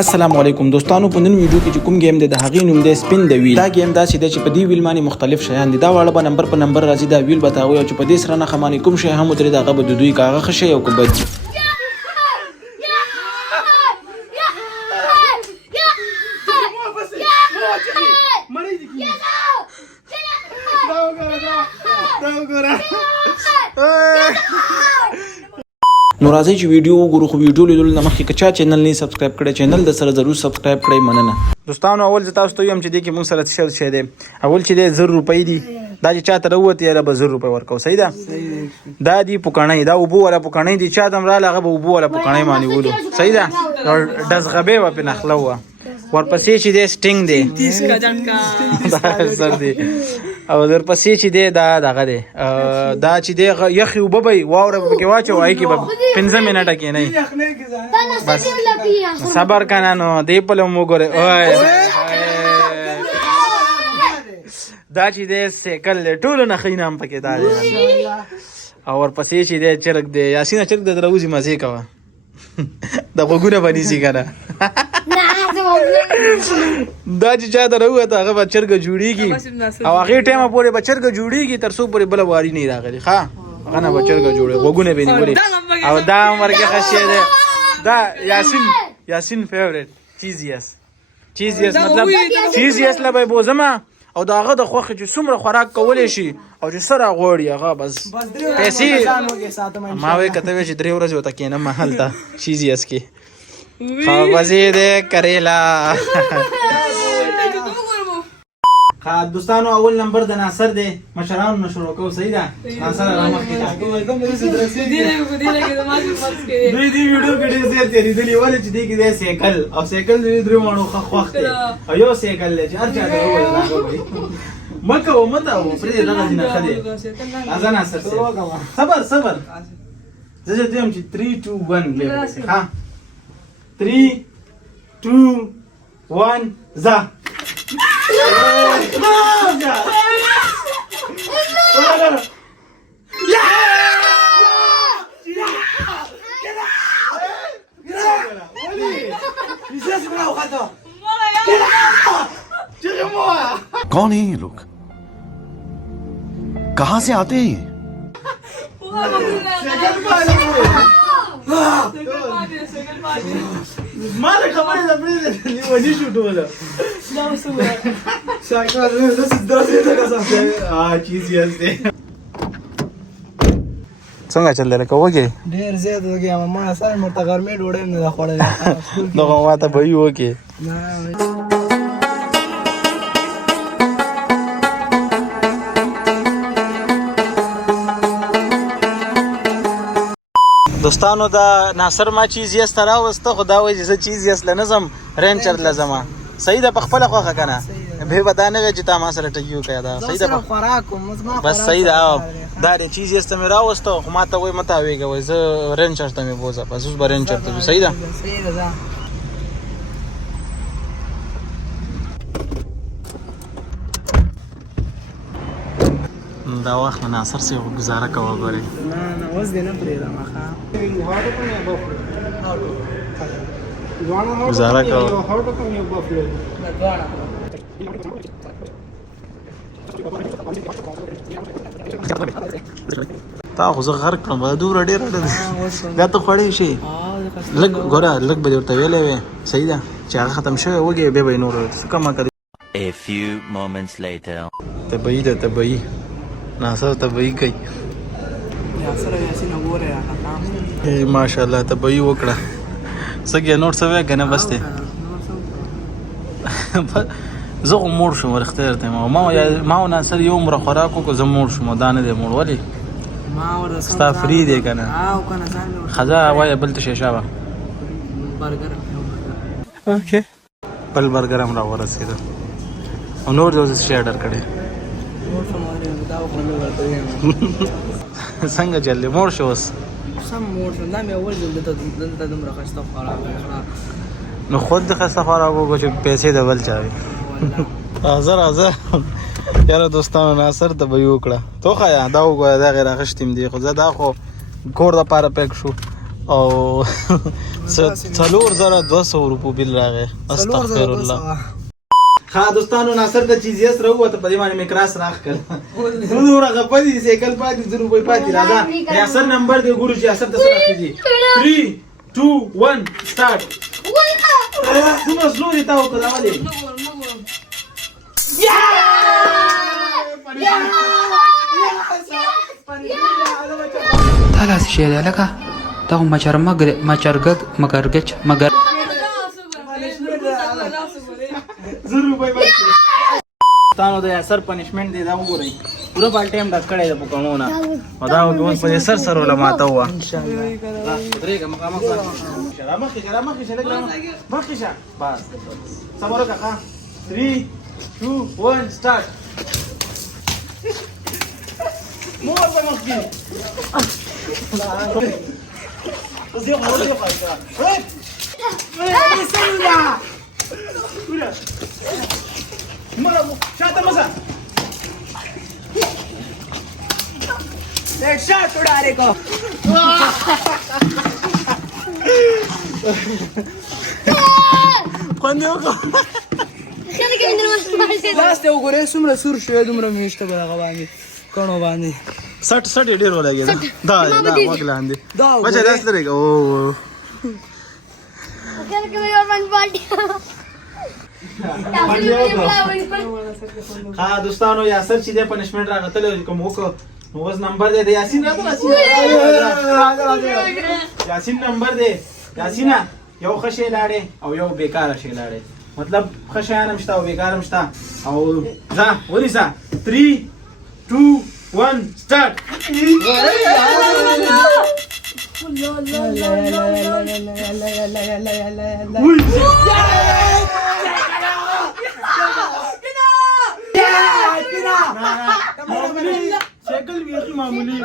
السلام علیکم دوستانو، په نن ویډیو کې چې کوم گیم دی د هغې نوم دی سپین د ویل. دا گیم داسې دی چې په دې ویل باندې مختلف شیان دي. دا واړه به نمبر په نمبر راځي. دا ویل به تاغوي او چې په دې سره نښه باندې کوم شی هم ودرېد هغه به د دوی که هغه ښه شی او که بد شي. نو راځئ چې ویډیو وګورو. خو ویډیو لیدلو نه مخکې که چا چینل نه سبسکرایب کړی چینل د سره ضرور سبسکرایب کړئ. مننه. دوستانو اول زه تاسو ته وایم چې دې کې موږ سره څه شی دی. اول چې دی 1000 روپۍ دي. دا چې چاته راووتې یاره به 1000 روپۍ ورکوو. صحیح ده. دا دي پوکڼۍ، دا اوبو والا پوکڼۍ دي. چا ته هم راغله هغه به اوبو والا پوکڼۍ باندې ولو. صحیح ده. ډزغبې به پرې نخله وه. ورپسې چې دی سټینګ دی سر دی. او ورپسې چې دی دا دغه دی، دا چې دی یخې اوبه به یې واوره به پکې واچوو، هغې کې به 15 منټه کښېنئ. بس صبر که نه، نو دې پله هم وګورئ. دا چې دی سیکل دی، ټولو نښۍ نه هم پکې دا دی. او ورپسې چې دی چرګ دی. یاسینه چرګ د راوځي مزې کوه. د غوږونه به نیسي که نه. دا چې چا ته راووته هغه به چرګه جوړېږي او هغې ټایمه پورې به چرګه جوړېږي تر څو پورې بله واري نه راغلي. ښه هغه نه به چرګه جوړوي، غوږونه به یې نیولي. او دا هم ورکې ښه شی دی. دا یاسین فیورټ چیز یس مطلب چیز یس له به یې بوځمه او د هغه د خوښې چې څومره خوراک کولی شي او چې څه راغواړي هغه بس پیسې. ما وایي که ته وایې چې 3 ورځې ورته کښېنم هلته چیز یس کې. خوابزی دی کریلا. دوستانو اول نمبر د ناصر دی. مشرانو نه شروع کوو. صحیح ده. ناصر رامخکې ده. دوی دې ویډیو کې ډېر زیات تېرېدلي. ولې چې دې کې دی سیکل او سیکل د دې 3 مڼو ښه خوښ دی او یو سیکل دی چې هر چا ته ووایي هغه وایي. مه کوو پرېږدې دغسې نه ښه دی. راځه ناصر صبر زه چې وایم چې 3 2 1 لیکل. ښه 3 2 1 ځه. कौन है ये लोग? कहाँ से आते हैं ये? ماله خبرې ده پرېږده لیوني شو ټوله. چیز یس دی. څنګه چل دی لکه وږې؟ ډېر زیات وږې یم. ما سره ورته غرمې ډوډۍ مې ده خوړلې. دغه ماته به وي وکې. دوستانو دا ناصر ما چیز یس ته راوسته، خو دا وایي چې زه چیز یس له نه ځم رینچر له ځمه. صحیح ده. په خپله خوښه که نه بیا به دا نه وی چې تا ما سره ټګي وکړه. دا صحیح ده. بس صحیح ده. دا دی چیز یس ته مې راوسته خو ما ته وایي مه تاویږه، وایي زه رینچر ته مې بوځه. بس اوس به رینچر ته ځو. صحیح ده. دا وخت ناصر صاحب گزاره کوه ګورې. نه اوس دې نه پرېږدم. گزاره کوه. تا خو زه غرق کړم دومره ډېره بیا ته خوړی شي. لږ ګوره لږ به دې ورته ویلی وې. صحیح ده چې هغه ختم شوی وږې بیا به یې نور څه کمه کوي. طبیعي ده طبیعي. ناصر طبیعي کوي. ماشاءالله طبیعي وکړه. څنګه نور څه وایه که نه بس دی. زه خو موړ شوم ورختیر ته ما او ناصر یو عمره خوراک وکړو. زه موړ شوم دا نه دی موړ. ولې ستا فري دی که نه؟ ښځه وایه بل ته شیشه وه. اوکې بل برګر هم راورسېده او نور دې اوس شی اډر کړی. څنګه چل دی؟ موړ شو اوس؟ نو خود د ښایسته خوراک وکړو چې پیسې د بل چا وي. راځه یاره دوستانو ناصر ته به یې وکړه. تو ښایه دا وګوره دا غیر اخیستیم دی خو زه دا خو کور دپاره پیک شو او $4200 बिल راغی استغفر الله ها دوستانو ناصر د چیز یې سره وته په دې باندې میکراس راخ کړ نو راغه په دې سایکل پاتې زرو په پاتې راځه یاسر نمبر دی ګورو چې یاسر تاسو راکړي 3 2 1 سٹارټ نو سلو دي تاو کړه ولې دا لاس شي دی لکه دا مګرګچ زرو په پاتې تاسو د یاسر پنیشمنت دی دا وګورئ پورا بال ټایم ډک کړی د پکونونه او دا اوس په سر ولا ماته هوا ان شاء الله درېګه مخامخ شرامه شه بس صبر وکړه 3 2 1 سٹارټ مور په مخ کې زه مور دی خاصه مرا شاته مزه एक शॉट उड़ाने को कौन होगा लास्ट है उगरे सुमरा सुर शोय दुमरा मिष्ट बड़ा बांधी कोणो बांधी 60 ډیر ولګي دا وګلاندې بچا داس درېګا او अगर कोई और वन पार्टी ها دوستانو یاسر چې د پنیشمنت راغتل کوم وکړو نو نمبر دی یاسین راځه یاسین نمبر دی یاسینا یو خشه لاړې او یو بیکاره شي لاړې مطلب خشه انم شته او بیکاره مشته او ځه وريسا 3 2 1 سٹارټ شکل بھی معمولی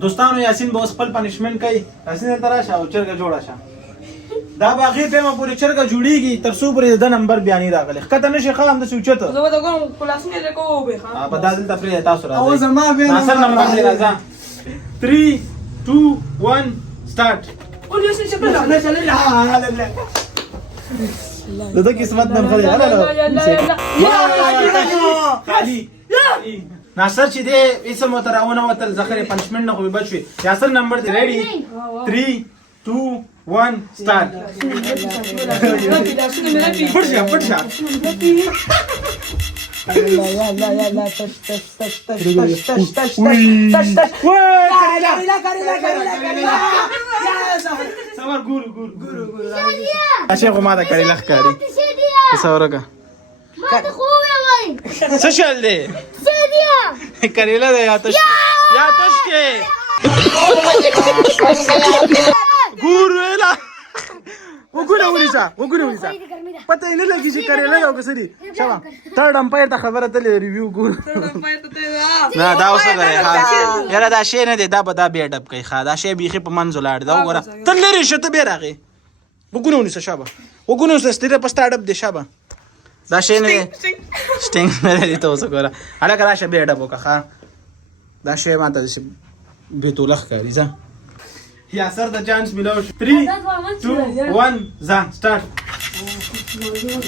دوستانو یاسین به اوس خپل پنیشمنت کوي یاسین تر راشه او چرګه جوړه شه دا باغې په پورې چرګه جوړیږي تر څو پورې د نمبر بیانې راغلی کته نشي خلم د سوچته زه به کوم خلاصونه لیکو به ها په داسې تفریح تاسو راځي او زما به ناصر نمبر دی راځه 3 2 1 سٹارټ قول يوسف شكرا لا لا لا دغه قسمت نن خو لا خالي ناصر چې دې اسم متراونه وتل زخره پنشمنت نه خو بچوي یاسر نمبر دی ریډي 3 2 1 سٹارټ پټ يلا تش صبر ګورو اشي خو ما دا کړی لخ کاری تصورګه ما ته خو وای څه شل دی سیدیا کریلا دی یا تش کې ګورو اله وګوره پته نه لګی چې کریلا یو کسری شابه تھرد امپایر ته خبره تلې ریویو ګور نه دا اوس غره ها یاره دا شی نه دی دا به دا بیا ډب کوي ښا دا شی بیخي په منځ لاړ دا وګوره تل لري شته به راغی وګونو شابه وګونو ستاره په سٹارټ دی شابه دا شی نه سټینګ نه دی ته اوس وګوره اړه کرا شی بیا ډب وکړه دا شی ماته دې به تولخ کوي ځه یا سر د چانس ملو 3 2 1 ځه سٹارټ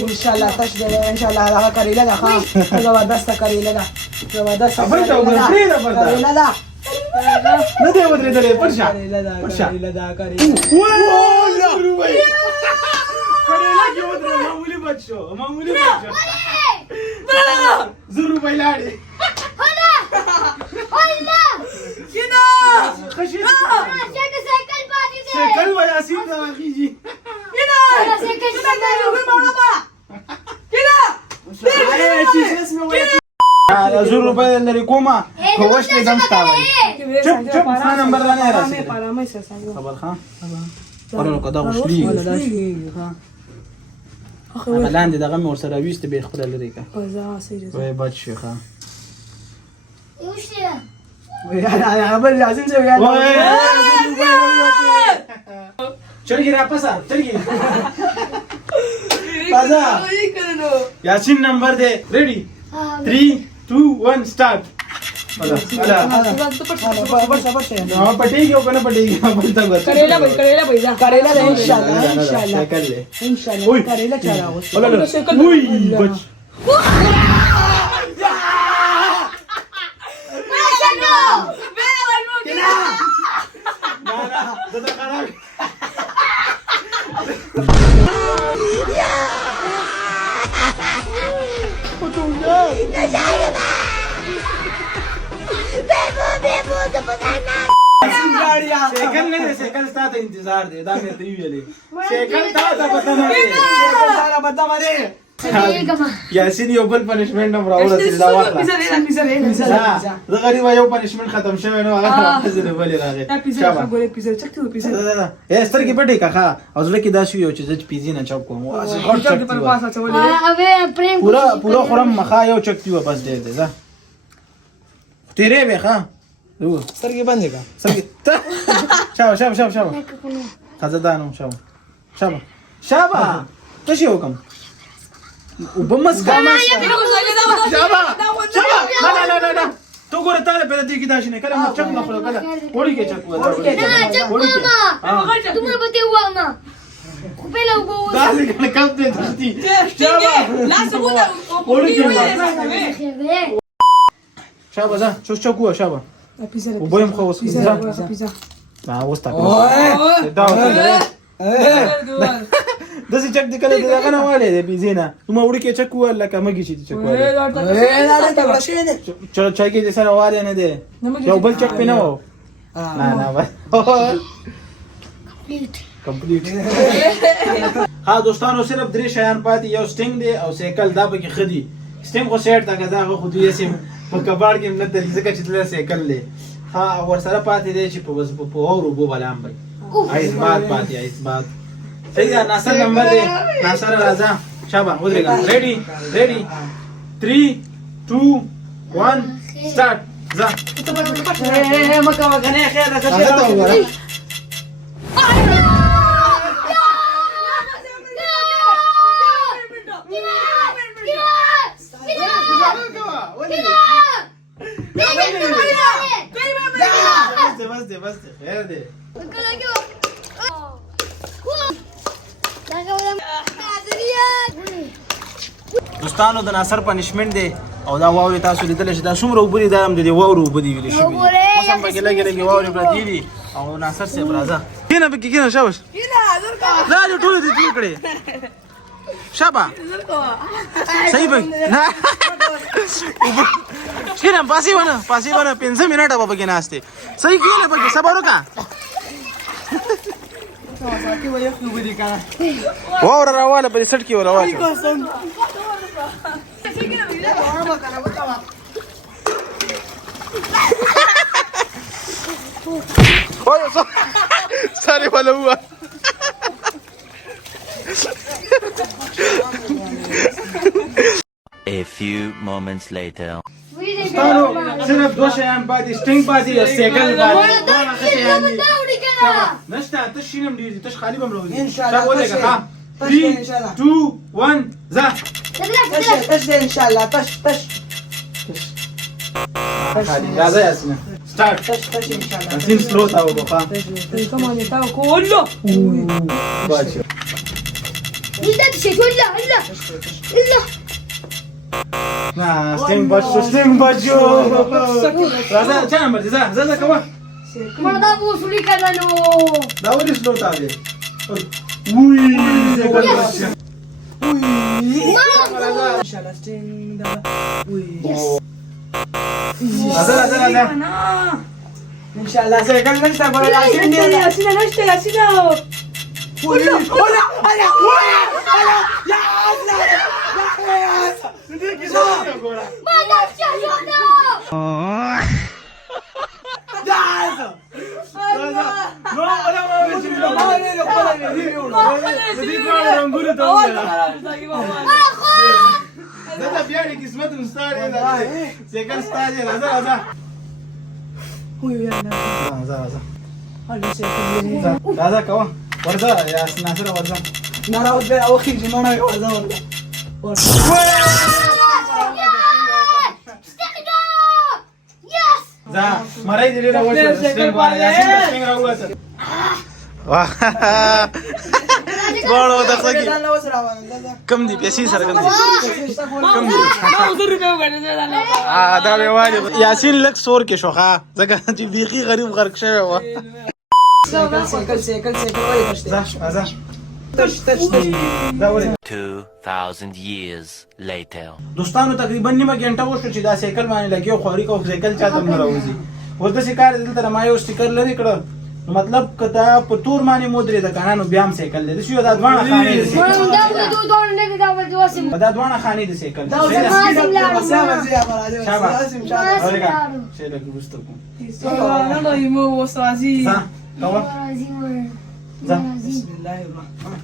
ان شاء الله تش دې ان شاء الله هغه کریلا ده ها زبردست کریلا ده زبردست خبر ته وګورئ دا بردا کریلا ده نه دی ودرېدلې پرشا کریلا ده کریلا کریلا کې ودرې معمولی بچو زرو بایلاړي کینا خشي شکل سایکل پاتې دی سایکل ویا سین دا واخیږي کینا سایکل پاتې دی زرو روپے لري کومه کوښ دې دم ستاوي چپ څه نمبر باندې راځي خبر خان ورنه کدا غشلي لاندې دغه مې ورسره ويست به خپل لري کا وای بچ ښه یوشه يا ابو لازم سوي چرګي را پسا چرګي پازا یاسین نمبر دے ریڈی 3 2 1 سٹارٹ पटेगी हो ना पटेगी बोलता बस करेला भाई जा करेला दे इंशाल्लाह इंशाल्लाह कर ले इंशाल्लाह करेला चला वो बच सेकंड नहीं दे सेकंड था इंतजार दे दा मैं टीवी ले सेकंड था पता नहीं सारा बता मारे यासीन योबल पनिशमेंट नंबर اول سره واخله دا غریب یو پنیشمنت ختم شوی نو هغه زه بل راغی اے سترګې پټې کا او زړه کې دا شو یو چې زه پیزی نه چاپ کوم پورا خورم مخا یو چکتی و بس دې ده تیرې به ښا سترګې باندې کا سترګې شابه خزدانو شابه څه شي وکم وبمس کاما شابه نه تو ګوره تعالی په دې کې داشي نه کله ما چک نه خلو کله وړي کې چک وړي کې तुमने बते हुआ ना पहले वो دا څنګه کم دې دستي شابه لا ثبوت وړي کې شابه ځه چوک وو شابه وبهم خو وسه ما وستا دا داسې چک دی کله دغه نه والي دی پیزینا نو ما وړي کې چک وو لکه مګي شي چک والي چا کې د سره والي نه دی یو بل چک پینه وو نه کمپلیټ ها دوستانو صرف درې شیان پاتې یو سټینګ دی او سایکل دا به کې خدي سټینګ خو سیټ تا غزا خو دوی سیم په کباړ کې نه درې ځکه چې تل سایکل له ها ور سره پاتې دی چې په بس په اورو بو بلام بای ایس بات پاتې ایس بات صحیح ده ناصر نمبر دی ناصر راځه شابه ودرېګا ریډي 3 2 1 سٹارټ ځه مکه مکنه خیر ده بس خیر دی دوستانو د ناصر پنیشمنت دی او دا واوري تاسو لیدل شي دا څومره وبري دا هم د واورو وبدي ویل شي موسم پکې لګي واوري پرتی دي او ناصر سي برازه کینه پکې کینه شاباش لا جو ټول دي ټول کړي شابه صحیح به نه کینه پاسي ونه 5 منټه به کې ناشته صحیح کینه پکې صبر وکا واور راواله په سټ کې وراواچو اوه ساري ولا هو A few moments later. دوستانو صرف دو شیان پاتې سټینګ پاتې یا سایکل پاتې نشته تش شینم ډیر تش خالی بم راوځي ان شاء الله ولګه ها 3 2 1 ځه تش ان شاء الله تش خالی راځه یاسمین سٹارټ تش ان شاء الله سین سلو تا وګه ها كمان يتاو كله باچو لا تشيت ولا نا سټینګ بچو راځه چا نمبر دي ځه کوه مردا وصولي کړه نو دا ولې سلو تا دی وی سایکل بچو ان شاء الله ستینګ دا راځه ان شاء الله سایکل نشته بل ياسين نشته ياسين ولا ما دافش شونا راځه کوه ورځه یا ناصر ورځه ناراوت به او خې جمانه ورځه استقدا يا ځه مړی دې ډېره وشوه سټینګ والا یاسین ته سټینګ راووته دواړه ودرڅکي کم دي پیسې سره کم دي ما 100 روپے وګڼل دا به وایي یاسین لک سور کې شوخه ځکه چې بیخي غریب غرق شوی و سیکل ولی تشته ځه تش دا وله 2,000 years later. دوستانو تقریبا نیمه غنټه وشو چې دا سایکل باندې لګیو خوري کو سایکل چاته نه راوځي ورته شکار دلته ما یو سټیکر لري کړه مطلب کدا په تور باندې مودري د کانانو بیام سایکل دي شو دا دوانه خانه دي دا دوانه خانه دي سایکل نه یمو وسازي بسم الله الرحمن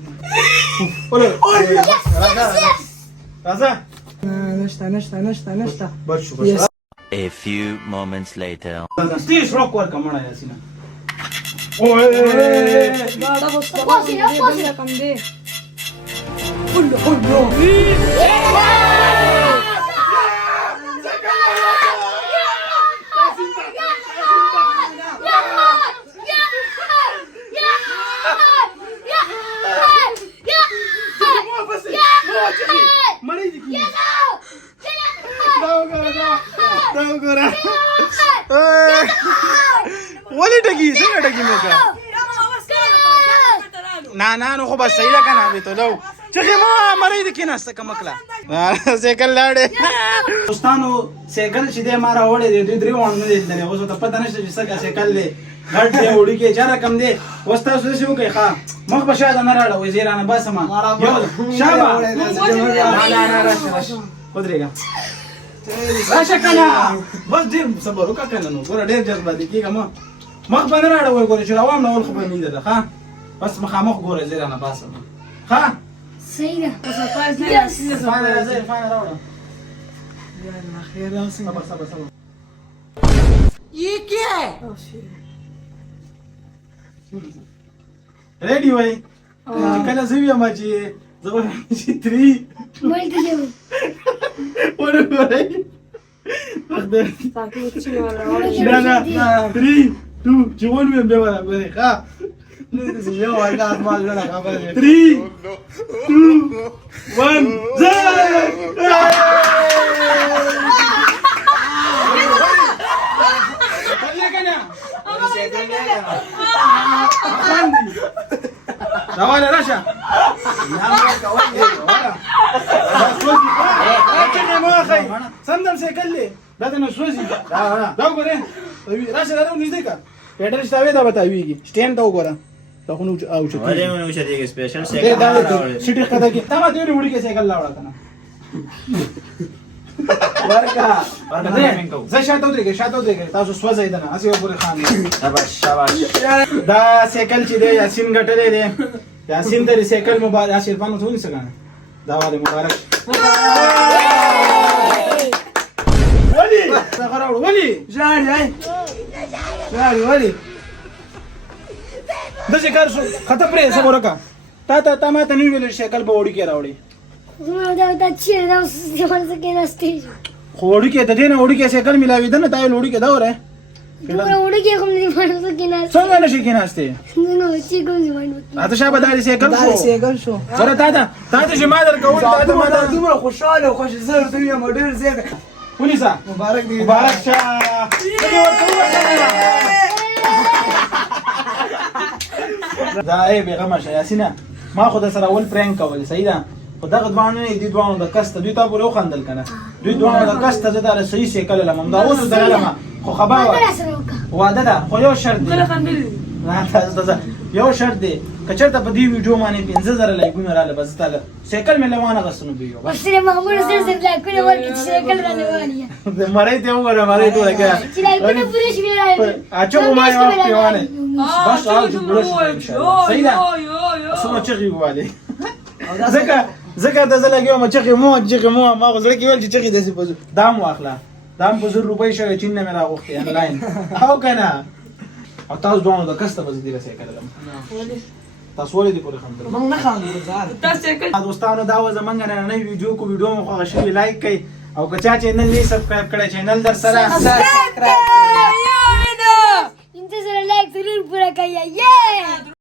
راځه نشته بس A few moments later. ستیش روک ورکه مړه یاسینه باډا بس کم دې ولی ټکی څنګه ټکی مې کا نه نو خو بس صحیح ده کنه به ته لو چې ما مړی د کیناسته کمکلا سایکل لاړې دوستانو سایکل چې دې مارا وړې دې درې وانه دې درې اوس ته پته نشته چې څنګه سایکل دې غټ دې وړي کې چا رقم دې وستا سوسې وکي ښا مخ په شاده نه راړو وزیرانه باسما یو شابه نه راشه ودرېګا راشه کنه بس ډېر صبر وکړه کنه نو ګوره ډېر جذبه دي کېږه مخ باندې راړو ګوره چې روان نه ول خو به نه ده ښا بس مخامخ ګوره زیرانه باسما ښا صحیح ده فان راوړه صبر ये क्या है रेडी वای کله زوی ما چې زبر چې 3 مړ دې شو ورغورې تاکي چې ولا نه 3 2 چې ونه به ولا غورې ښا yo والله ما له خبره 3 2 1 Давай, Раша! سمدم سایکل لی دا ته نو سوزي دا وګوره راشه راو نږدې کا پیډل شتاوي دا بتاويږي سټینډ دا وګوره دا خو نو او چې ولې مونږ شته سپیشل دا سایکل سټی کده کې تا ما دې وړي کې سایکل لاوړه کنه ورکا زه شاته ودرېږم تاسو سوځئ دنه اسی پورې خان شاباش دا سایکل چې دی یاسین ګټلې دی یاسین ته سایکل مبارک شیرپان ته ونی څنګه دا والے مبارک ولی څنګه راوړ ولی جاړي ولی د څه کار شو خطه پرې صبر وکړه تا ما ته نیو ویل سایکل په وړي کې راوړي دا چې دا څه کې نشته خو وړي کې د دې نه وړي کې سایکل ملاوي ده نه تا وړي کې دا وره دا وړي کې کوم دې باندې څه کې نشته څنګه نشي کې ناشته نو چې کوم دې باندې اته شابه داري سایکل شو ورته تا چې ما در کوم تا ته ما دومره خوشاله او خوش زړه ته یم ډېر زیات ونیسا مبارک دی مبارک شه دا ای بیغمه شه یاسینه ما خو د سره ول پرانک کول صحیح ده خو دغه دوانه نه دي دوانه د کسته دوی ته پورې وخندل کنه دوی دوانه د کسته زه دا صحیح سیکل لمم دا اوس درلمه خو خبر واده ده خو یو شرط دی نه تاسو یو شرط دی کچرته په دې ویډیو باندې 15000 لایکونه رااله بس تعالی سیکل مې لوانه غسنو بیو بس سره محمود سره لایکونه ورکړي چې کله را لوانیه مړی ته وګوره مړی ته لګا چې لایکونه پوره شي راځي اچو ما یو پیوانه بس او جوړ شي ان شاء الله صحیح ده سمه چغي واله زکه د زلګیو ما چغي مو ما غزر کې ول چې چغي دسي په دام واخلا دام په 100 روپۍ شوی چې نه مې راغوختي انلاین او کنه او تاسو دوه د کسته په دې رسې کړل تاسو ولې دې پورې خندل موږ نه خاندو زار تاسو کې دوستانو دا و زمونږ نه ویډیو کو ویډیو مو خوښ شي لایک کړئ او که چا چینل نه سبسکرایب کړی چینل در سره Subscribe. انتظر لایک ضرور پورا کړئ